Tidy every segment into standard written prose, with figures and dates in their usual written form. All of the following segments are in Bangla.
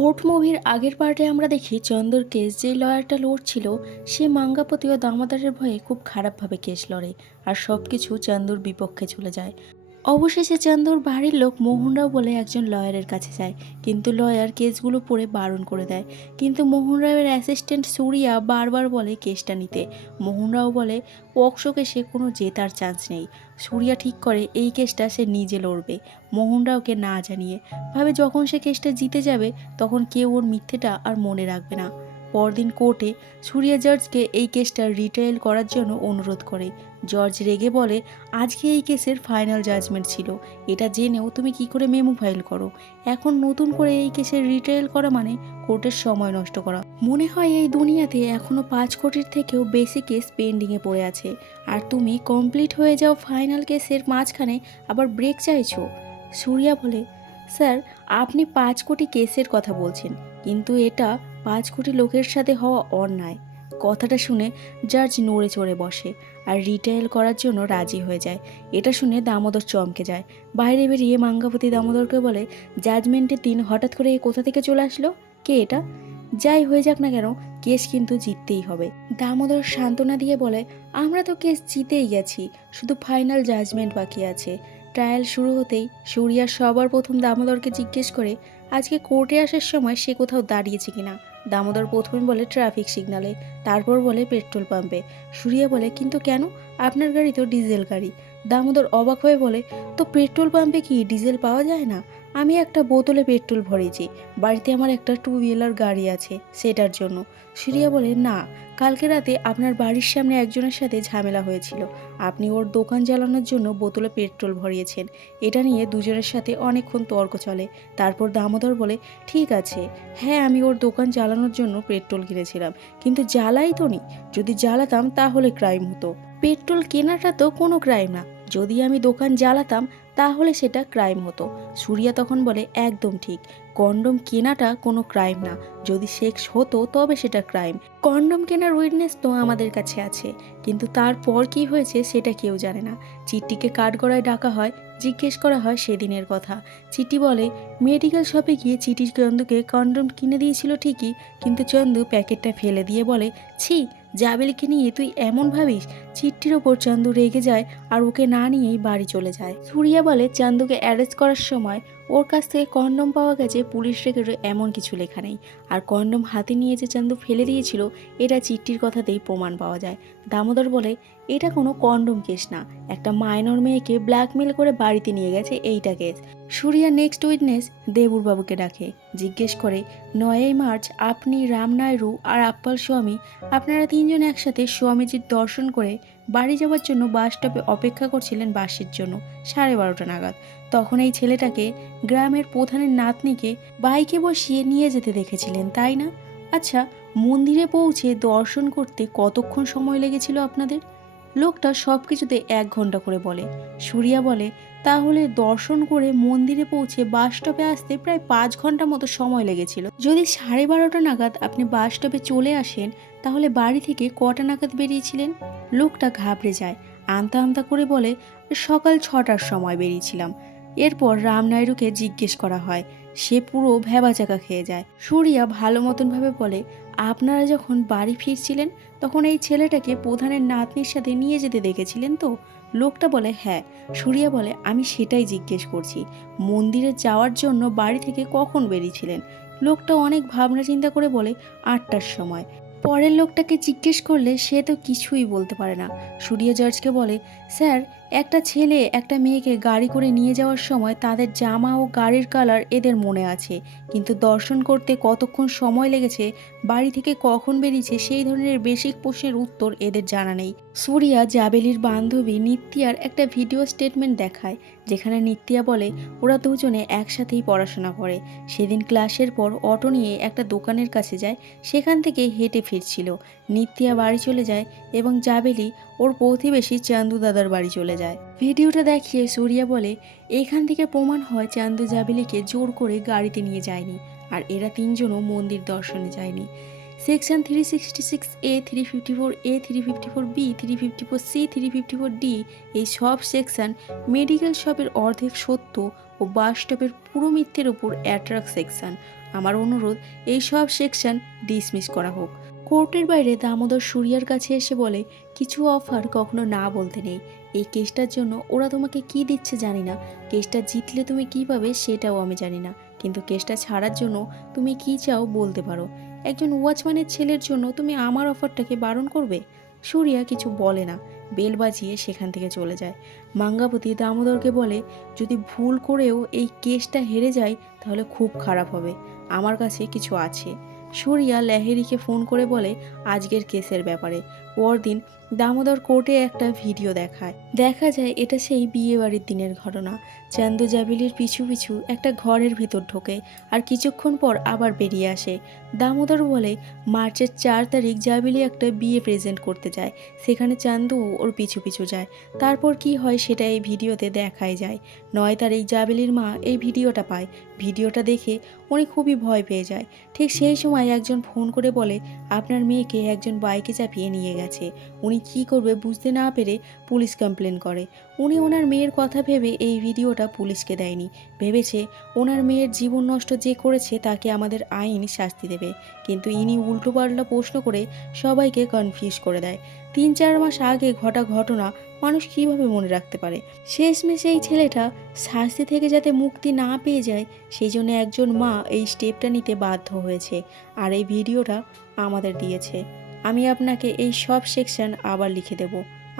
কোর্ট মুভির আগের পার্টে আমরা দেখি চন্দর কেস যে লয়ারটা লড়ছিল সে মাঙ্গাপতি ও দামোদরের ভয়ে খুব খারাপভাবে কেস লড়ে আর সব কিছু চন্দুর বিপক্ষে চলে যায়। অবশেষে চন্দুর বাড়ির লোক মোহনরাও বলে একজন লয়ারের কাছে যায়, কিন্তু লয়ার কেসগুলো পড়ে বারণ করে দেয়। কিন্তু মোহন রাওয়ের অ্যাসিস্ট্যান্ট সুরিয়া বারবার বলে কেসটা নিতে। মোহনরাও বলে পক্সো কেসে কোনো জেতার চান্স নেই। সুরিয়া ঠিক করে এই কেসটা সে নিজে লড়বে, মোহন রাওকে না জানিয়ে। ভাবে যখন সে কেসটা জিতে যাবে তখন কেউ ওর মিথ্যেটা আর মনে রাখবে না। পরদিন কোর্টে সুরিয়া জর্জকে এই কেসটা রিট্রায়াল করার জন্য অনুরোধ করে। জর্জ রেগে বলে, আজকে এই কেসের ফাইনাল জাজমেন্ট ছিল, এটা জেনেও তুমি কি করে মেমো ফাইল করো? এখন নতুন করে এই কেসের রিট্রায়াল করা মানে কোর্টের সময় নষ্ট করা। মনে হয় এই দুনিয়াতে এখনও 5 কোটির থেকেও বেশি কেস পেন্ডিংয়ে পড়ে আছে, আর তুমি কমপ্লিট হয়ে যাও ফাইনাল কেসের মাঝখানে আবার ব্রেক চাইছো। সুরিয়া বলে, স্যার আপনি 5 কোটি কেসের কথা বলছেন, কিন্তু এটা 5 কোটি লোকের সাথে হওয়া অন্যায়। কথাটা শুনে জাজ নড়ে চড়ে বসে আর রিট্রায়াল করার জন্য রাজি হয়ে যায়। এটা শুনে দামোদর চমকে যায়। বাইরে বেরিয়ে মাঙ্গাপতি দামোদরকে বলে, জাজমেন্টের দিন হঠাৎ করে কোথা থেকে চলে আসলো? কে এটা? যাই হয়ে যাক না কেন, কেস কিন্তু জিততেই হবে। দামোদর সান্ত্বনা দিয়ে বলে, আমরা তো কেস জিতেই গেছি, শুধু ফাইনাল জাজমেন্ট বাকি আছে। ট্রায়াল শুরু হতেই সুরিয়া সবার প্রথম দামোদরকে জিজ্ঞেস করে আজকে কোর্টে আসার সময় সে কোথাও দাঁড়িয়েছে কিনা। দামোদর প্রথমে বলে ট্রাফিক সিগন্যালে, তারপর বলে পেট্রোল পাম্পে। সুরিয়া বলে, কিন্তু কেন? আপনার গাড়ি তো ডিজেল গাড়ি। দামোদর অবাক হয়ে বলে, তো পেট্রোল পাম্পে কি ডিজেল পাওয়া যায় না? আমি একটা বোতলে পেট্রোল ভরেছি, বাড়িতে আমার একটা 2 হুইলার গাড়ি আছে, সেটার জন্য। সুরিয়া বলে, না, কালকে রাতে আপনার বাড়ির সামনে একজনের সাথে ঝামেলা হয়েছিল, আপনি ওর দোকান জ্বালানোর জন্য বোতলে পেট্রোল ভরিয়েছেন। এটা নিয়ে দুজনের সাথে অনেকক্ষণ তর্ক চলে। তারপর দামোদর বলে, ঠিক আছে, হ্যাঁ আমি ওর দোকান জ্বালানোর জন্য পেট্রোল কিনেছিলাম, কিন্তু জ্বালাই তো নি। যদি জ্বালাতাম তাহলে ক্রাইম হতো। পেট্রোল কেনাটা তো কোনো ক্রাইম না, যদি আমি দোকান জ্বালাতাম তাহলে সেটা ক্রাইম হতো। সুরিয়া তখন বলে, একদম ঠিক, কন্ডম কেনাটা কোনো ক্রাইম না, যদি সেক্স হতো তবে সেটা ক্রাইম। কন্ডম কেনার উইটনেস তো আমাদের কাছে আছে, কিন্তু তারপর কি হয়েছে সেটা কেউ জানে না। চিট্টিকে কাঠগড়ায় ডাকা হয়, জিজ্ঞেস করা হয় সেদিনের কথা। চিট্টি বলে, মেডিকেল শপে গিয়ে চিটি চন্দুকে কন্ডম কিনে দিয়েছিল ঠিকই, কিন্তু চন্দু প্যাকেটটা ফেলে দিয়ে বলে, ছি, জাবেলিকে নিয়ে তুই এমন ভাবিস? চিট্টির ওপর চান্দু রেগে যায় আর ওকে না নিয়েই বাড়ি চলে যায়। সুরিয়া বলে, চান্দুকে অ্যারেস্ট করার সময় ওর কাছ থেকে কন্ডম পাওয়া গেছে, পুলিশ রেকর্ডে এমন কিছু লেখা নেই। আর কন্ডম হাতে নিয়ে যে চান্দু ফেলে দিয়েছিল এটা চিট্টির কথাতেই প্রমাণ পাওয়া যায়। দামোদর বলে, এটা কোনো কন্ডম কেস না, একটা মাইনর মেয়েকে ব্ল্যাকমেল করে বাড়িতে নিয়ে গেছে, এইটা কেস। সুরিয়া নেক্সট উইটনেস দেবুরবাবুকে ডাকে, জিজ্ঞেস করে, 9ই মার্চ আপনি, রাম নায়রু আর আপ্পাল স্বামী, আপনারা তিনজন একসাথে স্বামীজির দর্শন করে বাড়ি যাওয়ার জন্য বাস স্টপে অপেক্ষা করছিলেন বাসের জন্য 12:30 নাগাদ। তখন এই ছেলেটাকে, গ্রামের প্রধানের নাতনিকে, বাইকে বসিয়ে নিয়ে যেতে দেখেছিলেন, তাই না? আচ্ছা, মন্দিরে পৌঁছে দর্শন করতে কতক্ষণ সময় লেগেছিল আপনাদের? লোকটা সব কিছুতে 1 ঘন্টা করে বলে। সুরিয়া বলে, তাহলে দর্শন করে মন্দিরে পৌঁছে বাস স্টপে আসতে প্রায় 5 ঘন্টা মতো সময় লেগেছিল। যদি 12:30 নাগাদ আপনি বাস স্টপে চলে আসেন, তাহলে বাড়ি থেকে কটা নাগাদ বেরিয়েছিলেন? লোকটা ঘাবড়ে যায়, আমতা আমতা করে বলে, সকাল 6টার সময় বেরিয়েছিলাম। এরপর রামনায়রুকে জিজ্ঞেস করা হয়, সে পুরো ভ্যাবাচাকা খেয়ে যায়। সুরিয়া ভালো মতনভাবে বলে, আপনারা যখন বাড়ি ফিরছিলেন তখন এই ছেলেটাকে প্রধানের নাতনির সাথে নিয়ে যেতে দেখেছিলেন তো? লোকটা বলে, হ্যাঁ। সুরিয়া বলে, আমি সেটাই জিজ্ঞেস করছি, মন্দিরে যাওয়ার জন্য বাড়ি থেকে কখন বেরিয়েছিলেন? লোকটা অনেক ভাবনা চিন্তা করে বলে, 8টার সময়। পরের লোকটাকে জিজ্ঞেস করলে সে তো কিছুই বলতে পারে না। সুরিয়া জর্জকে বলে, স্যার, একটা ছেলে একটা মেয়েকে গাড়ি করে নিয়ে যাওয়ার সময় তাদের জামা ও গাড়ির কালার এদের মনে আছে, কিন্তু দর্শন করতে কতক্ষণ সময় লেগেছে, বাড়ি থেকে কখন বেরিয়েছে, সেই ধরনের বেসিক প্রশ্নের উত্তর এদের জানা নেই। সুরিয়া জাবেলির বান্ধবী নিত্যার একটা ভিডিও স্টেটমেন্ট দেখায়, যেখানে নিত্যা বলে ওরা দুজনে একসাথেই পড়াশোনা করে। সেদিন ক্লাসের পর অটো নিয়ে একটা দোকানের কাছে যায়, সেখান থেকে হেঁটে ফিরছিল। নিত্যা বাড়ি চলে যায় এবং জাবেলি ওর প্রতিবেশী চান্দু দাদার বাড়ি চলে যায়। ভিডিওটা দেখিয়ে সুরিয়া বলে, এখান থেকে প্রমাণ হয় চান্দু জাবেলিকে জোর করে গাড়িতে নিয়ে যায়নি, আর এরা তিনজনও মন্দির দর্শনে যায়নি। Section 366A, 354A, 354B, 354C, 354D এই সব সেকশন মেডিকেল শপের অর্ধেক সত্য ও বাস স্টপের পুরো মিথ্যের উপর অ্যাট্রাক সেকশন। আমার অনুরোধ এই সব সেকশন ডিসমিস করা হোক। কোর্টের বাইরে দামোদর সুরিয়ার কাছে এসে বলে, কিছু অফার কখনো না বলতে নেই। এই কেসটার জন্য ওরা তোমাকে কি দিচ্ছে জানি না, কেসটা জিতলে তুমি কি পাবে সেটাও আমি জানি না, কিন্তু কেসটা ছাড়ার জন্য তুমি কি চাও বলতে পারো। একজন ওয়াচম্যানের ছেলের জন্য তুমি আমার অফারটাকে বারণ করবে? সুরিয়া কিছু বলে না, বেল বাজিয়ে সেখান থেকে চলে যায়। মাঙ্গাপতি দামোদরকে বলে, যদি ভুল করেও এই কেসটা হেরে যায় তাহলে খুব খারাপ হবে, আমার কাছে কিছু আছে। সুরিয়া লাহিড়িকে ফোন করে বলে আজকের কেসের ব্যাপারে। পরদিন দামোদর কোর্টে একটা ভিডিও দেখায়। দেখা যায় এটা সেই বিয়ে বাড়ির দিনের ঘটনা। চান্দু জাবিলির পিছু পিছু একটা ঘরের ভেতর ঢোকে আর কিছুক্ষণ পর আবার বেরিয়ে আসে। দামোদর বলে মার্চের 4 তারিখ জাবিলি একটা বিয়ে প্রেজেন্ট করতে যায়, সেখানে চান্দু ওর পিছু পিছু যায়। তারপর কি হয় সেটা এই ভিডিওতে দেখাই যায়। 9 তারিখ জাবিলির মা এই ভিডিওটা পায়। ভিডিওটা দেখে উনি খুবই ভয় পেয়ে যায়। ঠিক সেই সময় একজন ফোন করে বলে আপনার মেয়েকে একজন বাইকে চাপিয়ে নিয়ে গেছে। উনি কি করবে বুঝতে না পেরে পুলিশ কমপ্লেন করে। উনি ওনার মেয়ের কথা ভেবে এই ভিডিওটা পুলিশকে দেয়নি, ভেবেছে ওনার মেয়ের জীবন নষ্ট যে করেছে তাকে আমাদের আইন শাস্তি দেবে, কিন্তু ইনি উল্টোপাল্টা প্রশ্ন করে সবাইকে কনফিউজ করে দেয়। 3-4 মাস আগে ঘটা ঘটনা মানুষ কিভাবে মনে রাখতে পারে? শেষমেশ এই ছেলেটা শাস্তি থেকে যাতে মুক্তি না পেয়ে যায় সেই জন্য একজন মা এই স্টেপটা নিতে বাধ্য হয়েছে, আর এই ভিডিওটা আমাদের দিয়েছে। আমি আপনাকে এই সব সেকশন আবার লিখে দেব,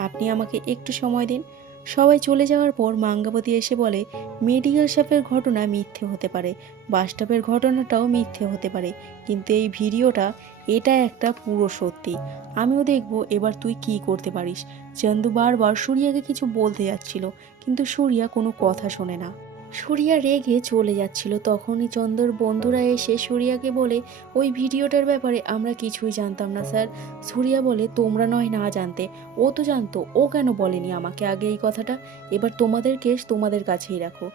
আপনি আমাকে একটু সময় দিন। সবাই চলে যাওয়ার পর মাঙ্গাপতি এসে বলে মেডিকেল শপের ঘটনা মিথ্যে হতে পারে, বাস স্টপের ঘটনাটাও মিথ্যে হতে পারে, কিন্তু এই ভিডিওটা এটা একটা পুরো সত্যি। আমিও দেখব এবার তুই কি করতে পারিস। চন্দু বারবার সুরিয়াকে কিছু বলতে যাচ্ছিল, কিন্তু সুরিয়া কোনো কথা শোনে না। সুরিয়া রেগে চলে যাচ্ছিল, তখনই চন্দর বন্ধুরা এসে সুরিয়াকে বলে ওই ভিডিওটার ব্যাপারে আমরা কিছুই জানতাম না স্যার। সুরিয়া বলে তোমরা নয় না জানতে, ও তো জানতো, ও কেন বলেনি আমাকে আগে এই কথাটা? এবার তোমাদের কেস তোমাদের কাছেই রাখো।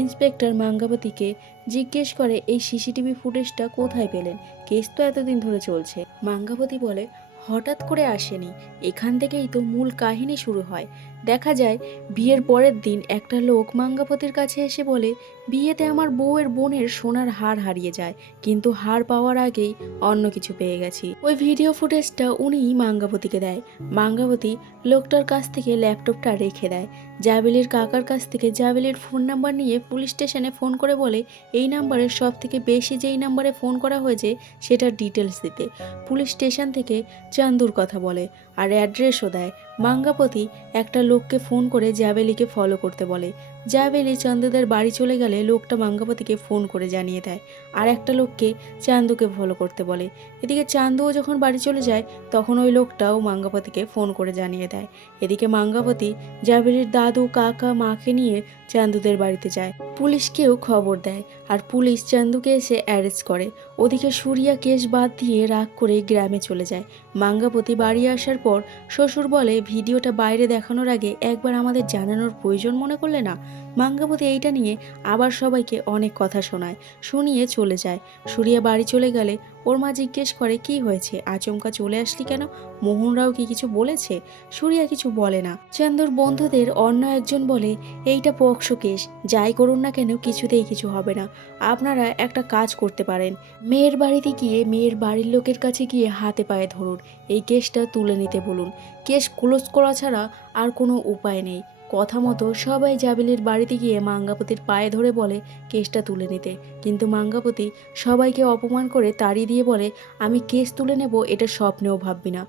ইন্সপেক্টর মাঙ্গাবতীকে জিজ্ঞেস করে এই সিসিটিভি ফুটেজটা কোথায় পেলেন, কেস তো এতদিন ধরে চলছে। মাঙ্গাবতী বলে হঠাৎ করে আসেনি, এখান থেকেই তো মূল কাহিনী শুরু হয়। দেখা যায় বিয়ের পরের দিন একটা লোক মাঙ্গাপতির কাছে এসে বলে বিয়েতে আমার বউয়ের বোনের সোনার হার হারিয়ে যায়, কিন্তু হার পাওয়ার আগেই অন্য কিছু পেয়ে গেছি। ওই ভিডিও ফুটেজটা উনিই মাঙ্গাপতিকে দেয়। মাঙ্গাপতি লোকটার কাছ থেকে ল্যাপটপটা রেখে দেয়। জাবেলির কাকার কাছ থেকে জাবেলির ফোন নাম্বার নিয়ে পুলিশ স্টেশনে ফোন করে বলে এই নাম্বারের সব থেকে বেশি যেই নাম্বারে ফোন করা হয়েছে সেটার ডিটেলস দিতে। পুলিশ স্টেশন থেকে চান্দুর কথা বলে আর অ্যাড্রেসও দেয়। মাঙ্গাপতি একটা লোককে ফোন করে জাবেলিকে ফলো করতে বলে। জাবেলি চান্দুদের বাড়ি চলে গেলে লোকটা মাঙ্গাপতিকে ফোন করে জানিয়ে দেয়। আর একটা লোককে চান্দুকে ফলো করতে বলে। এদিকে চান্দুও যখন বাড়ি চলে যায় তখন ওই লোকটাও মাঙ্গাপতিকে ফোন করে জানিয়ে দেয়। এদিকে মাঙ্গাপতি জাবেলির দাদু কাকা মাকে নিয়ে চান্দুদের বাড়িতে যায়। পুলিশকেও খবর দেয় আর পুলিশ চান্দুকে এসে অ্যারেস্ট করে। ওদিকে সুরিয়া কেস বাদ দিয়ে রাগ করে গ্রামে চলে যায়। মাঙ্গাপতি বাড়ি আসার পর শ্বশুর বলে ভিডিওটা বাইরে দেখানোর আগে একবার আমাদের জানানোর প্রয়োজন মনে করলে না? মাঙ্গাপতি এইটা নিয়ে আবার সবাইকে অনেক কথা শোনায়, শুনিয়ে চলে যায়। সুরিয়া বাড়ি চলে গেলে ওর মা জিজ্ঞেস করে কি হয়েছে, আচমকা চলে আসলি কেন, মোহনরাও কি কিছু বলেছে? সুরিয়া কিছু বলে না। চান্দুর বন্ধুদের অন্য একজন বলে এইটা পক্সো কেস, যাই করুন না কেন কিছুতেই কিছু হবে না। আপনারা একটা কাজ করতে পারেন, মেয়ের বাড়িতে গিয়ে মেয়ের বাড়ির লোকের কাছে গিয়ে হাতে পায়ে ধরুন, এই কেসটা তুলে নিতে বলুন। কেস ক্লোজ করা ছাড়া আর কোনো উপায় নেই। কথা মতো সবাই জাবেলির বাড়িতে গিয়ে মাঙ্গাপতির পায়ে ধরে বলে কেসটা তুলে নিতে, কিন্তু মাঙ্গাপতি সবাইকে অপমান করে তাড়িয়ে দিয়ে বলে আমি কেস তুলে নেব এটা স্বপ্নেও ভাববি না।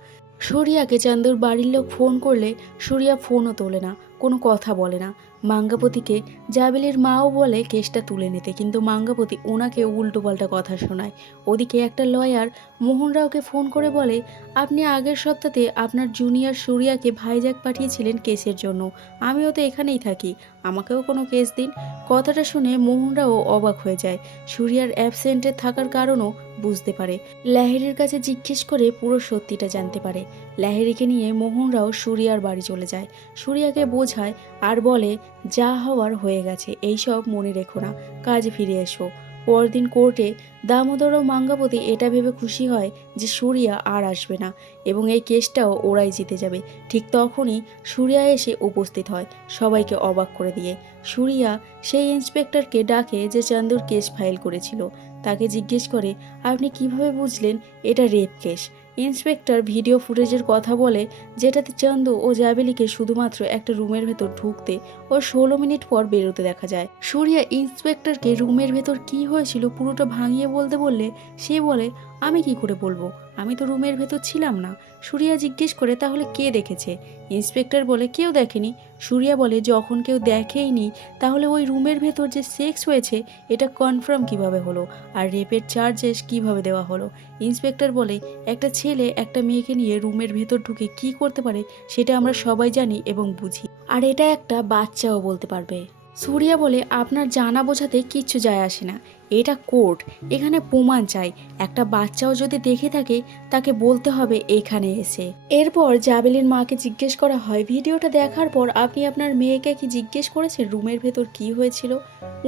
সুরিয়াকে চান্দুর বাড়ির লোক ফোন করলে সুরিয়া ফোনও তোলে না, কোনো কথা বলে না। মাঙ্গাপতিকে জাবেলির মাও বলে কেসটা তুলে নিতে, কিন্তু মাঙ্গাপতি ওনাকে উল্টোপাল্টা কথা শোনায়। ওদিকে একটা লয়ার মোহনরাওকে ফোন করে বলে আপনি আগের সপ্তাহে আপনার জুনিয়র সুরিয়াকে ভাইজ্যাক পাঠিয়েছিলেন কেসের জন্য, আমিও তো এখানেই থাকি, আমাকেও কোনো কেস দিন। কথাটা শুনে মোহনরাও অবাক হয়ে যায়। সুরিয়ার অ্যাবসেন্টে থাকার কারণও বুঝতে পারে। লাহিড়ির কাছে জিজ্ঞেস করে পুরো সত্যিটা জানতে পারে। লাহিড়িকে নিয়ে মোহনরাও সুরিয়ার বাড়ি চলে যায়। সুরিয়াকে বোঝায় আর বলে যা হওয়ার হয়ে গেছে, এইসব মনে রেখো না, কাজে ফিরে এসো। পরদিন কোর্টে দামোদর ও মাঙ্গাপতি এটা ভেবে খুশি হয় যে সুরিয়া আর আসবে না এবং এই কেসটাও ওরাই জিতে যাবে। ঠিক তখনই সুরিয়া এসে উপস্থিত হয়, সবাইকে অবাক করে দিয়ে। সুরিয়া সেই ইন্সপেক্টরকে ডাকে যে চান্দুর কেস ফাইল করেছিল। তাকে জিজ্ঞেস করে, আপনি কিভাবে বুঝলেন এটা রেপ কেস? ইন্সপেক্টর ভিডিও ফুটেজের কথা বলে, যেটাতে চান্দু ও জাবেলিকে শুধুমাত্র একটা রুমের ভেতর ঢুকতে ও 16 মিনিট পর বেরোতে দেখা যায়। সুরিয়া ইন্সপেক্টরকে রুমের ভেতর কি হয়েছিল পুরোটা ভাঙিয়ে বলতে বললে সে বলে, আমি কি করে বলবো, আমি তো রুমের ভেতর ছিলাম না। সুরিয়া জিজ্ঞেস করে, তাহলে কে দেখেছে? ইন্সপেক্টর বলে, কেউ দেখেনি। সুরিয়া বলে, যখন কেউ দেখেইনি তাহলে ওই রুমের ভেতর যে সেক্স হয়েছে এটা কনফার্ম কিভাবে হলো, আর রেপের চার্জেস কিভাবে দেওয়া হলো? ইন্সপেক্টর বলে, একটা ছেলে একটা মেয়েকে নিয়ে রুমের ভেতর ঢুকে কি করতে পারে সেটা আমরা সবাই জানি এবং বুঝি, আর এটা একটা বাচ্চাও বলতে পারবে। সুরিয়া বলে, আপনার জানা বোঝাতে কিচ্ছু যায় আসে না, এটা কোর্ট, এখানে প্রমাণ চাই। একটা বাচ্চাও যদি দেখে থাকে তাকে বলতে হবে এখানে এসে। এরপর জাবেলির মাকে জিজ্ঞেস করা হয়, ভিডিওটা দেখার পর আপনি আপনার মেয়েকে কি জিজ্ঞেস করেছেন রুমের ভেতর কি হয়েছিল?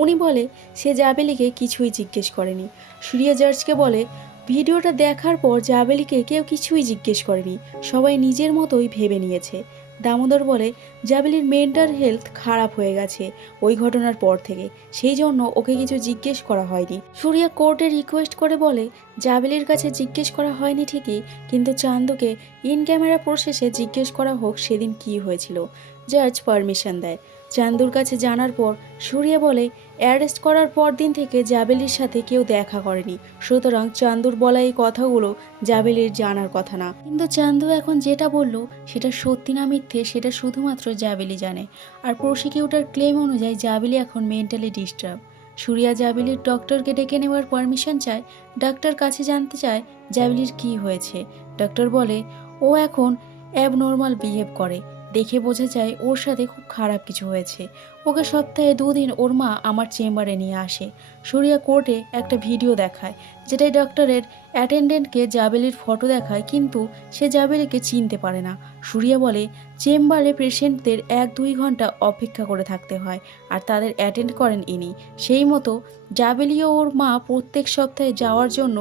উনি বলে, সে জাবেলিকে কিছুই জিজ্ঞেস করেনি। সুরিয়া জার্জকে বলে, ভিডিওটা দেখার পর জাবেলিকে কেউ কিছুই জিজ্ঞেস করেনি, সবাই নিজের মতোই ভেবে নিয়েছে। দামোদর বলে, জাবেলির মেন্টাল হেলথ খারাপ হয়ে গেছে ওই ঘটনার পর থেকে, সেই জন্য ওকে কিছু জিজ্ঞেস করা হয়নি। সুরিয়া কোর্টে রিকোয়েস্ট করে বলে, জাবেলির কাছে জিজ্ঞেস করা হয়নি ঠিকই, কিন্তু চান্দুকে ইন ক্যামেরা প্রসেসে জিজ্ঞেস করা হোক সেদিন কি হয়েছিল। জাজ পারমিশন দেয়। চান্দুর কাছে জানার পর সুরিয়া বলে, অ্যারেস্ট করার পর দিন থেকে জাবেলির সাথে কেউ দেখা করেনি, সুতরাং চান্দুর বলা এই কথাগুলো জাবেলির জানার কথা না। কিন্তু চান্দু এখন যেটা বলল সেটা সত্যি না মিথ্যে সেটা শুধুমাত্র জাবেলি জানে। আর প্রসিকিউটর ক্লেম অনুযায়ী জাবেলি এখন মেন্টালি ডিস্টার্ব। সুরিয়া জাবেলির ডক্টরকে ডেকে নেওয়ার পারমিশন চায়। ডাক্তার কাছে জানতে চায় জাবেলির কি হয়েছে। ডক্টর বলে, ও এখন অ্যাবনর্মাল বিহেভ করে, দেখে বোঝা যায় ওর সাথে খুব খারাপ কিছু হয়েছে। ওকে সপ্তাহে 2 দিন ওর মা আমার চেম্বারে নিয়ে আসে। সুরিয়া কোর্টে একটা ভিডিও দেখায়, যেটাই ডক্টরের অ্যাটেন্ডেন্টকে জাবেলির ফটো দেখায়, কিন্তু সে জাবেলিকে চিনতে পারে না। সুরিয়া বলে, চেম্বারে পেশেন্টদের 1-2 ঘন্টা অপেক্ষা করে থাকতে হয়, আর তাদের অ্যাটেন্ড করেন ইনি। সেই মতো জাবেলি ও ওর মা প্রত্যেক সপ্তাহে যাওয়ার জন্য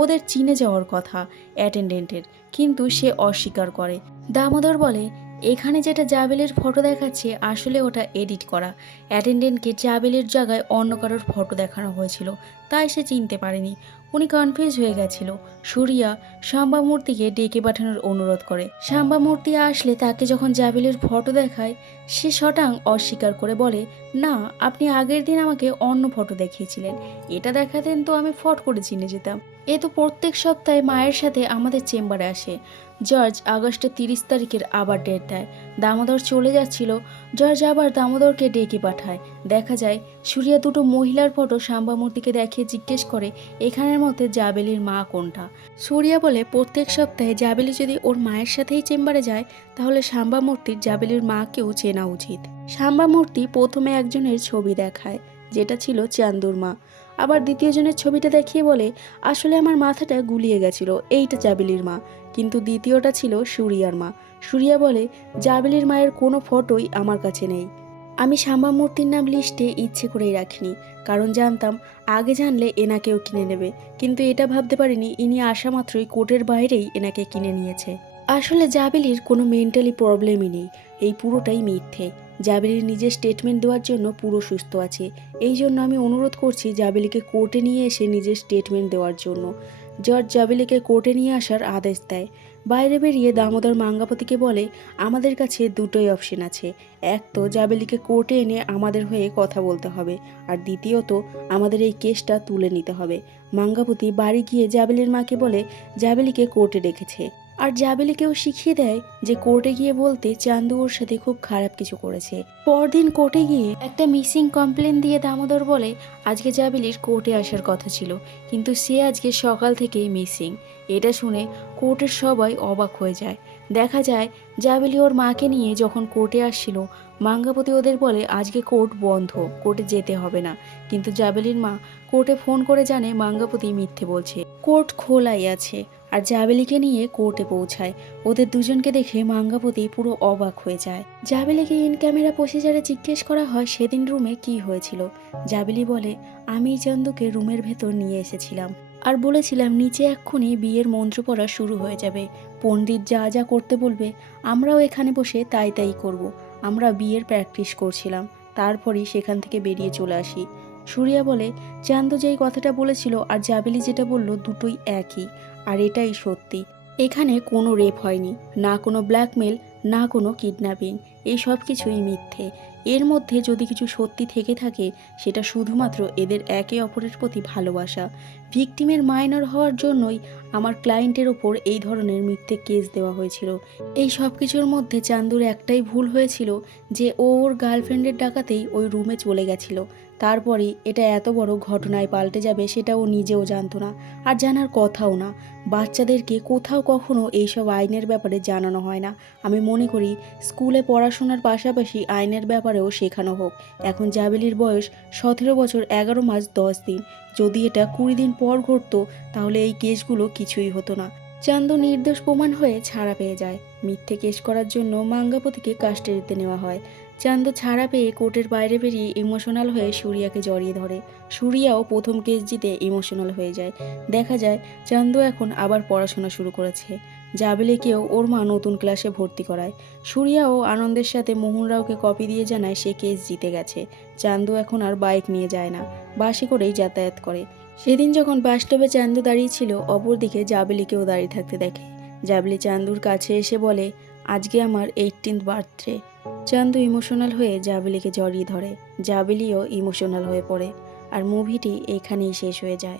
ওদের চিনে যাওয়ার কথা অ্যাটেন্ডেন্টের, কিন্তু সে অস্বীকার করে। দামোদর বলে, এখানে যেটা জাবেলের ফটো দেখাচ্ছে আসলে ওটা এডিট করা। অ্যাটেন্ডেন্টকে জাবেলের জায়গায় অন্য কারোর ফটো দেখানো হয়েছিল, তাই সে চিনতে পারেনি। উনি কনফিউজ হয়ে গেছিল। সুরিয়া শাম্বা মূর্তিকে ডেকে পাঠানোর অনুরোধ করে। শাম্বা মূর্তি আসলে তাকে যখন জাবেলের ফটো দেখায় সে শটাং অস্বীকার করে বলে, না, আপনি আগের দিন আমাকে অন্য ফটো দেখিয়েছিলেন, এটা দেখাতেন তো আমি ফট করে চিনে যেতাম। এ তো প্রত্যেক সপ্তাহে মায়ের সাথে আমাদের চেম্বারে আসে। জর্জ আগস্টের 30 তারিখের আবার ডেট দেয়। দামোদর চলে যাচ্ছিল, জর্জ আবার দামোদরকে ডেকে পাঠায়। দেখা যায় সুরিয়া দুটো মহিলার ফটো শাম্বামূর্তিকে দেখিয়ে জিজ্ঞেস করে, এখানের মধ্যে জাবেলির মা কোনটা? সুরিয়া বলে, প্রত্যেক সপ্তাহে জাবেলি যদি ওর মায়ের সাথেই চেম্বারে যায় তাহলে শাম্বামূর্তির জাবেলির মাকেও চেনা উচিত। শাম্বামূর্তি প্রথমে একজনের ছবি দেখায়, যেটা ছিল চান্দুর মা। আবার দ্বিতীয় জনের ছবিটা দেখিয়ে বলে, আসলে আমার মাথাটা গুলিয়ে গেছিল, এইটা জাবেলির মা, কিন্তু দ্বিতীয়টা ছিল সুরিয়ার মা। সুরিয়া বলে, জাবেলির মায়ের কোনো ফটোই আমার কাছে নেই। আমি শাম্বা মূর্তির নাম লিস্টে ইচ্ছে করেই রাখিনি, কারণ জানতাম আগে জানলে এনাকেও কিনে নেবে, কিন্তু এটা ভাবতে পারিনি ইনি আসা মাত্রই কোর্টের বাইরেই এনাকে কিনে নিয়েছে। আসলে জাবেলির কোনো মেন্টালি প্রবলেমই নেই, এই পুরোটাই মিথ্যে। জাবেলির নিজের স্টেটমেন্ট দেওয়ার জন্য পুরো সুস্থ আছে, এই জন্য আমি অনুরোধ করছি জাবেলিকে কোর্টে নিয়ে এসে নিজের স্টেটমেন্ট দেওয়ার জন্য। জর্জ জাবেলিকে কোর্টে নিয়ে আসার আদেশ দেয়। বাইরে বেরিয়ে দামোদর মাঙ্গাপতিকে বলে, আমাদের কাছে দুটোই অপশন আছে, এক তো জাবেলিকে কোর্টে এনে আমাদের হয়ে কথা বলতে হবে, আর দ্বিতীয়ত আমাদের এই কেসটা তুলে নিতে হবে। মাঙ্গাপতি বাড়ি গিয়ে জাবেলির মাকে বলে জাবেলিকে কোর্টে ডেকেছে, আর জাবেলিকেও শিখিয়ে দেয় যে কোর্টে গিয়ে বলতে চান্দু ওর সাথে খুব খারাপ কিছু করেছে। পরদিন কোর্টে গিয়ে একটা মিসিং কমপ্লেন দিয়ে দামোদর বলে, আজকে জাবেলির কোর্টে আসার কথা ছিল, কিন্তু সে আজকে সকাল থেকেই মিসিং। এটা শুনে কোর্টের সবাই অবাক হয়ে যায়। দেখা যায় জাবেলি ওর মাকে নিয়ে যখন কোর্টে আসছিল, মাঙ্গাপতি ওদের বলে আজকে কোর্ট বন্ধ, কোর্টে যেতে হবে না। কিন্তু জাবেলির মা কোর্টে ফোন করে জানে মাঙ্গাপতি মিথ্যে বলছে, কোর্ট খোলাই আছে। আর জাবেলিকে নিয়ে কোর্টে পৌঁছায়। ওদের দুজনকে দেখে মাঙ্গাপতি পুরো অবাক হয়ে যায়। জাবেলিকে ইন ক্যামেরা প্রসিজারে জিজ্ঞেস করা হয় সেদিন রুমে কি হয়েছিল। জাবেলি বলে, আমি চন্দুকে রুমের ভেতর নিয়ে এসেছিলাম আর বলেছিলাম নিচে এক্ষুনি বিয়ের মন্ত্র পড়া শুরু হয়ে যাবে, পণ্ডিত যা যা করতে বলবে আমরাও এখানে বসে তাই তাই করব। আমরা বিয়ের প্র্যাকটিস করছিলাম, তারপরেই সেখান থেকে বেরিয়ে চলে আসি। সুরিয়া বলে, চান্দু যেই কথাটা বলেছিল আর জাবেলি যেটা বলল দুটোই একই, আর এটাই সত্যি। এখানে কোনো রেপ হয়নি, না কোনো ব্ল্যাকমেল, না কোনো কিডন্যাপিং, এই সব কিছুই মিথ্যে। এর মধ্যে যদি কিছু সত্যি থেকে থাকে সেটা শুধুমাত্র এদের একে অপরের প্রতি ভালোবাসা। ভিকটিমের মাইনর হওয়ার জন্যই আমার ক্লায়েন্টের ওপর এই ধরনের মিথ্যে কেস দেওয়া হয়েছিল। এই সব কিছুর মধ্যে চান্দুর একটাই ভুল হয়েছিল যে ওর গার্লফ্রেন্ডের ডাকাতেই ওই রুমে চলে গেছিল। তারপরই এটা এত বড় ঘটনায় পাল্টে যাবে সেটা ও নিজেও জানতো না, আর জানার কথাও না। বাচ্চাদেরকে কোথাও কখনো এইসব আইনের ব্যাপারে জানানো হয় না। আমি মনে করি স্কুলে পড়াশোনার পাশাপাশি আইনের ব্যাপারেও শেখানো হোক। এখন জাবেলির বয়স 17 বছর 11 মাস 10 দিন। যদি এটা 20 দিন পর ঘটতো তাহলে এই কেসগুলো কিছুই হতো না। চান্দু নির্দোষ প্রমাণ হয়ে ছাড়া পেয়ে যায়। মিথ্যে কেস করার জন্য মাঙ্গাপতিকে কাস্টাডিতে নেওয়া হয়। চান্দু ছাড়া পেয়ে কোর্টের বাইরে বেরিয়ে ইমোশনাল হয়ে সুরিয়াকে জড়িয়ে ধরে। সুরিয়াও প্রথম কেস জিতে ইমোশনাল হয়ে যায়। দেখা যায় চান্দু এখন আবার পড়াশোনা শুরু করেছে। জাবেলিকেও ওর মা নতুন ক্লাসে ভর্তি করায়। সুরিয়াও আনন্দের সাথে মোহন রাওকে কপি দিয়ে জানায় সে কেস জিতে গেছে। চান্দু এখন আর বাইক নিয়ে যায় না, বাসে করেই যাতায়াত করে। সেদিন যখন বাস স্টপে চান্দু দাঁড়িয়েছিল, অপরদিকে জাবেলিকেও দাঁড়িয়ে থাকতে দেখে। জাবেলি চান্দুর কাছে এসে বলে, আজকে আমার 18th বার্থডে। চান্দু ইমোশনাল হয়ে জাবেলিকে জড়িয়ে ধরে। জাবেলিও ইমোশনাল হয়ে পড়ে। আর মুভিটি এখানেই শেষ হয়ে যায়।